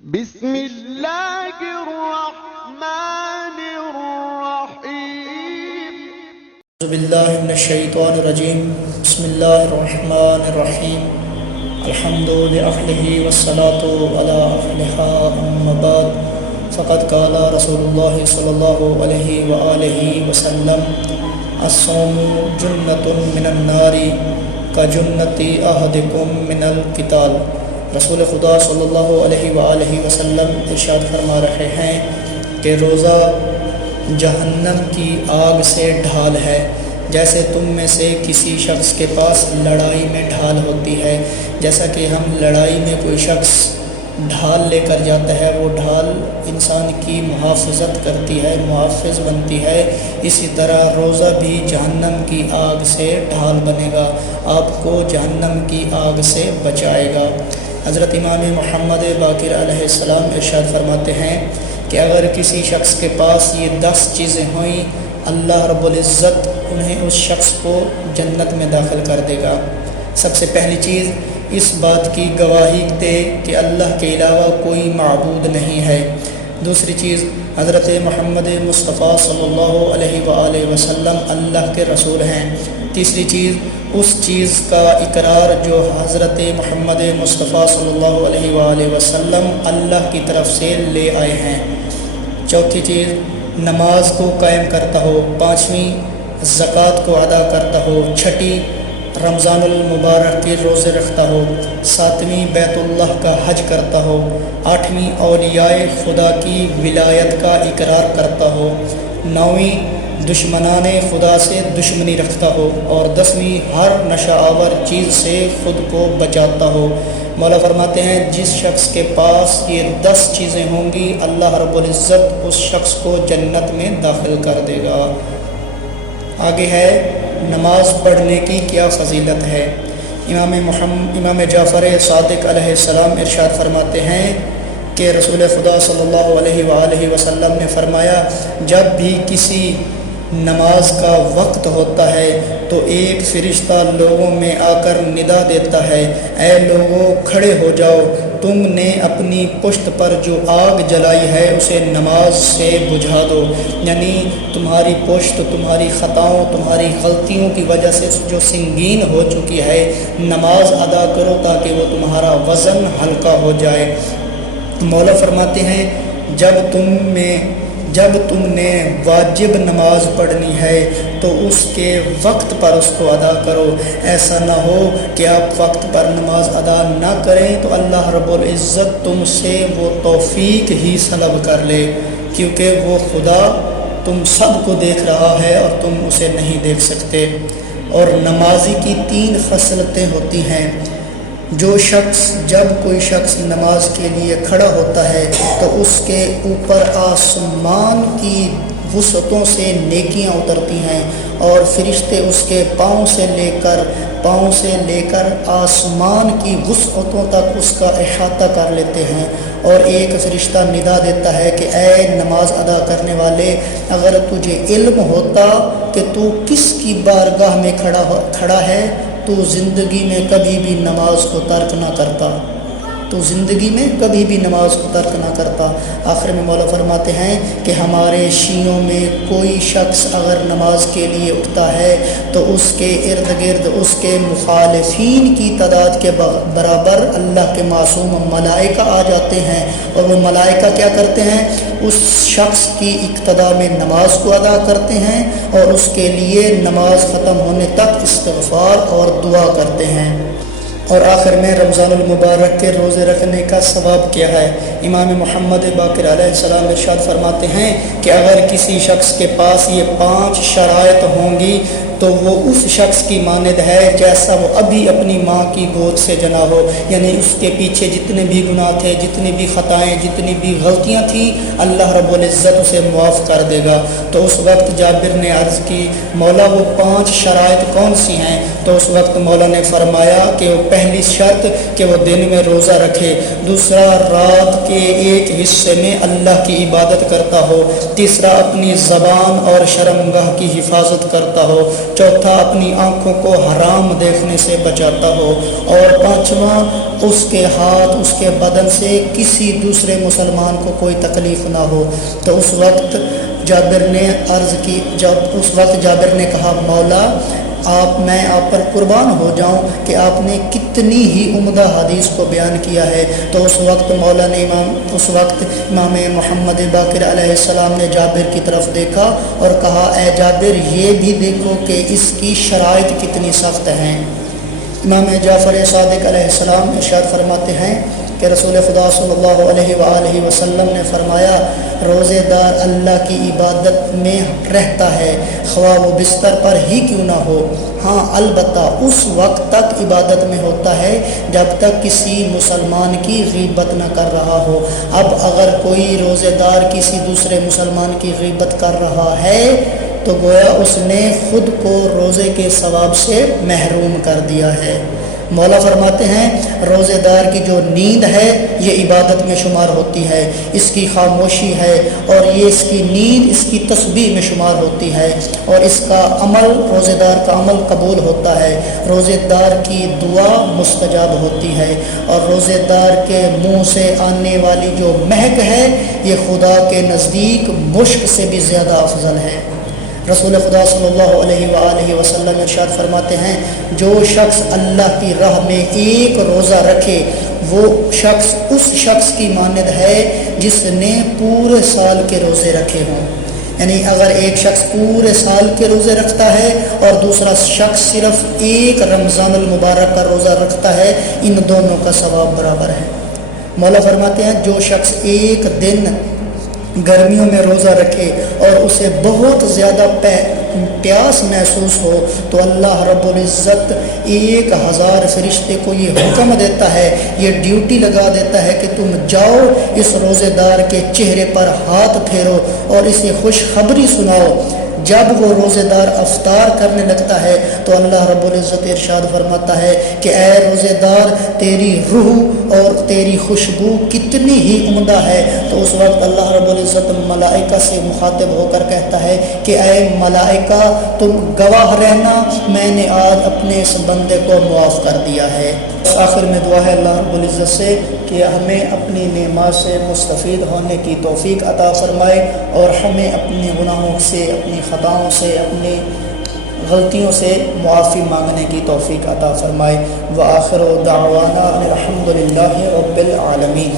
بسم اللہ الرحمن الرحیم اعوذ باللہ من الشیطان الرجیم بسم اللہ الرحمن الرحیم الحمد لأہلہ والصلاة علی اہلہا اما بعد فقد قال رسول اللہ صلی اللہ علیہ وآلہ وسلم الصوم جنۃ من النار کجنۃ احدکم من القتال۔ رسول خدا صلی اللہ علیہ وآلہ وسلم ارشاد فرما رہے ہیں کہ روزہ جہنم کی آگ سے ڈھال ہے، جیسے تم میں سے کسی شخص کے پاس لڑائی میں ڈھال ہوتی ہے۔ جیسا کہ ہم لڑائی میں کوئی شخص ڈھال لے کر جاتا ہے، وہ ڈھال انسان کی محافظت کرتی ہے، محافظ بنتی ہے، اسی طرح روزہ بھی جہنم کی آگ سے ڈھال بنے گا، آپ کو جہنم کی آگ سے بچائے گا۔ حضرت امام محمد باقر علیہ السلام ارشاد فرماتے ہیں کہ اگر کسی شخص کے پاس یہ 10 چیزیں ہوئیں، اللہ رب العزت انہیں اس شخص کو جنت میں داخل کر دے گا۔ سب سے پہلی چیز اس بات کی گواہی دے کہ اللہ کے علاوہ کوئی معبود نہیں ہے۔ دوسری چیز حضرت محمد مصطفیٰ صلی اللہ علیہ وآلہ وسلم اللہ کے رسول ہیں۔ تیسری چیز اس چیز کا اقرار جو حضرت محمد مصطفیٰ صلی اللہ علیہ وآلہ وسلم اللہ کی طرف سے لے آئے ہیں۔ چوتھی چیز نماز کو قائم کرتا ہو۔ پانچویں زکوٰۃ کو ادا کرتا ہو۔ چھٹی رمضان المبارک کے روزے رکھتا ہو۔ ساتویں بیت اللہ کا حج کرتا ہو۔ آٹھویں اولیاء خدا کی ولایت کا اقرار کرتا ہو۔ نویں دشمنان خدا سے دشمنی رکھتا ہو، اور 10ویں ہر نشہ آور چیز سے خود کو بچاتا ہو۔ مولا فرماتے ہیں جس شخص کے پاس یہ 10 چیزیں ہوں گی، اللہ رب العزت اس شخص کو جنت میں داخل کر دے گا۔ آگے ہے نماز پڑھنے کی کیا فضیلت ہے۔ امام جعفر صادق علیہ السلام ارشاد فرماتے ہیں کہ رسول خدا صلی اللہ علیہ وآلہ وسلم نے فرمایا جب بھی کسی نماز کا وقت ہوتا ہے تو ایک فرشتہ لوگوں میں آ کر ندا دیتا ہے، اے لوگوں کھڑے ہو جاؤ، تم نے اپنی پشت پر جو آگ جلائی ہے اسے نماز سے بجھا دو۔ یعنی تمہاری پشت تمہاری خطاؤں تمہاری غلطیوں کی وجہ سے جو سنگین ہو چکی ہے، نماز ادا کرو تاکہ وہ تمہارا وزن ہلکا ہو جائے۔ مولا فرماتے ہیں جب تم نے واجب نماز پڑھنی ہے تو اس کے وقت پر اس کو ادا کرو۔ ایسا نہ ہو کہ آپ وقت پر نماز ادا نہ کریں تو اللہ رب العزت تم سے وہ توفیق ہی سلب کر لے، کیونکہ وہ خدا تم سب کو دیکھ رہا ہے اور تم اسے نہیں دیکھ سکتے۔ اور نمازی کی 3 خصلتیں ہوتی ہیں۔ جب کوئی شخص نماز کے لیے کھڑا ہوتا ہے تو اس کے اوپر آسمان کی وسعتوں سے نیکیاں اترتی ہیں، اور فرشتے اس کے پاؤں سے لے کر آسمان کی وسعتوں تک اس کا احاطہ کر لیتے ہیں، اور ایک فرشتہ ندا دیتا ہے کہ اے نماز ادا کرنے والے، اگر تجھے علم ہوتا کہ تو کس کی بارگاہ میں کھڑا ہے تو زندگی میں کبھی بھی نماز کو ترک نہ کرتا۔ آخر میں مولا فرماتے ہیں کہ ہمارے شیعوں میں کوئی شخص اگر نماز کے لیے اٹھتا ہے تو اس کے ارد گرد اس کے مخالفین کی تعداد کے برابر اللہ کے معصوم ملائکہ آ جاتے ہیں، اور وہ ملائکہ کیا کرتے ہیں؟ اس شخص کی اقتداء میں نماز کو ادا کرتے ہیں، اور اس کے لیے نماز ختم ہونے تک استغفار اور دعا کرتے ہیں۔ اور آخر میں رمضان المبارک کے روزے رکھنے کا ثواب کیا ہے۔ امام محمد باقر علیہ السلام ارشاد فرماتے ہیں کہ اگر کسی شخص کے پاس یہ 5 شرائط ہوں گی تو وہ اس شخص کی مانند ہے جیسا وہ ابھی اپنی ماں کی گود سے جنا ہو، یعنی اس کے پیچھے جتنے بھی گناہ تھے، جتنی بھی خطائیں، جتنی بھی غلطیاں تھیں، اللہ رب العزت اسے معاف کر دے گا۔ تو اس وقت جابر نے عرض کی مولا وہ 5 شرائط کون سی ہیں؟ تو اس وقت مولا نے فرمایا کہ وہ پہلی شرط کہ وہ دن میں روزہ رکھے، دوسرا رات کے ایک حصے میں اللہ کی عبادت کرتا ہو، تیسرا اپنی زبان اور شرمگاہ کی حفاظت کرتا ہو، چوتھا اپنی آنکھوں کو حرام دیکھنے سے بچاتا ہو، اور پانچواں اس کے ہاتھ اس کے بدن سے کسی دوسرے مسلمان کو کوئی تکلیف نہ ہو۔ تو اس وقت جابر نے کہا مولا میں آپ پر قربان ہو جاؤں کہ آپ نے کتنی ہی عمدہ حدیث کو بیان کیا ہے۔ تو اس وقت امام محمد باقر علیہ السلام نے جابر کی طرف دیکھا اور کہا اے جابر یہ بھی دیکھو کہ اس کی شرائط کتنی سخت ہیں۔ امام جعفر صادق علیہ السلام ارشاد فرماتے ہیں کہ رسول خدا صلی اللہ علیہ وآلہ وسلم نے فرمایا روزے دار اللہ کی عبادت میں رہتا ہے خواہ وہ بستر پر ہی کیوں نہ ہو، ہاں البتہ اس وقت تک عبادت میں ہوتا ہے جب تک کسی مسلمان کی غیبت نہ کر رہا ہو۔ اب اگر کوئی روزے دار کسی دوسرے مسلمان کی غیبت کر رہا ہے تو گویا اس نے خود کو روزے کے ثواب سے محروم کر دیا ہے۔ مولا فرماتے ہیں روزے دار کی جو نیند ہے یہ عبادت میں شمار ہوتی ہے، اس کی خاموشی ہے اور یہ اس کی نیند اس کی تسبیح میں شمار ہوتی ہے، اور اس کا عمل روزے دار کا عمل قبول ہوتا ہے، روزے دار کی دعا مستجاب ہوتی ہے، اور روزے دار کے منہ سے آنے والی جو مہک ہے یہ خدا کے نزدیک مشک سے بھی زیادہ افضل ہے۔ رسول خدا صلی اللہ علیہ وآلہ وسلم ارشاد فرماتے ہیں جو شخص اللہ کی راہ میں ایک روزہ رکھے وہ شخص اس شخص کی مانند ہے جس نے پورے سال کے روزے رکھے ہوں۔ یعنی اگر ایک شخص پورے سال کے روزے رکھتا ہے اور دوسرا شخص صرف ایک رمضان المبارک کا روزہ رکھتا ہے ان دونوں کا ثواب برابر ہے۔ مولا فرماتے ہیں جو شخص ایک دن گرمیوں میں روزہ رکھے اور اسے بہت زیادہ پیاس محسوس ہو تو اللہ رب العزت 1000 فرشتے کو یہ حکم دیتا ہے، یہ ڈیوٹی لگا دیتا ہے کہ تم جاؤ اس روزے دار کے چہرے پر ہاتھ پھیرو اور اسے خوشخبری سناؤ۔ جب وہ روزے دار افطار کرنے لگتا ہے تو اللہ رب العزت ارشاد فرماتا ہے کہ اے روزے دار تیری روح اور تیری خوشبو کتنی ہی عمدہ ہے، تو اس وقت اللہ رب العزت ملائکہ سے مخاطب ہو کر کہتا ہے کہ اے ملائکہ تم گواہ رہنا میں نے آج اپنے اس بندے کو معاف کر دیا ہے۔ آخر میں دعا ہے اللہ رب العزت سے کہ ہمیں اپنی نعمات سے مستفید ہونے کی توفیق عطا فرمائے اور ہمیں اپنے گناہوں سے اپنی خطاؤں سے اپنی غلطیوں سے معافی مانگنے کی توفیق عطا فرمائے۔ وآخر دعوانا الحمد للہ رب العالمین۔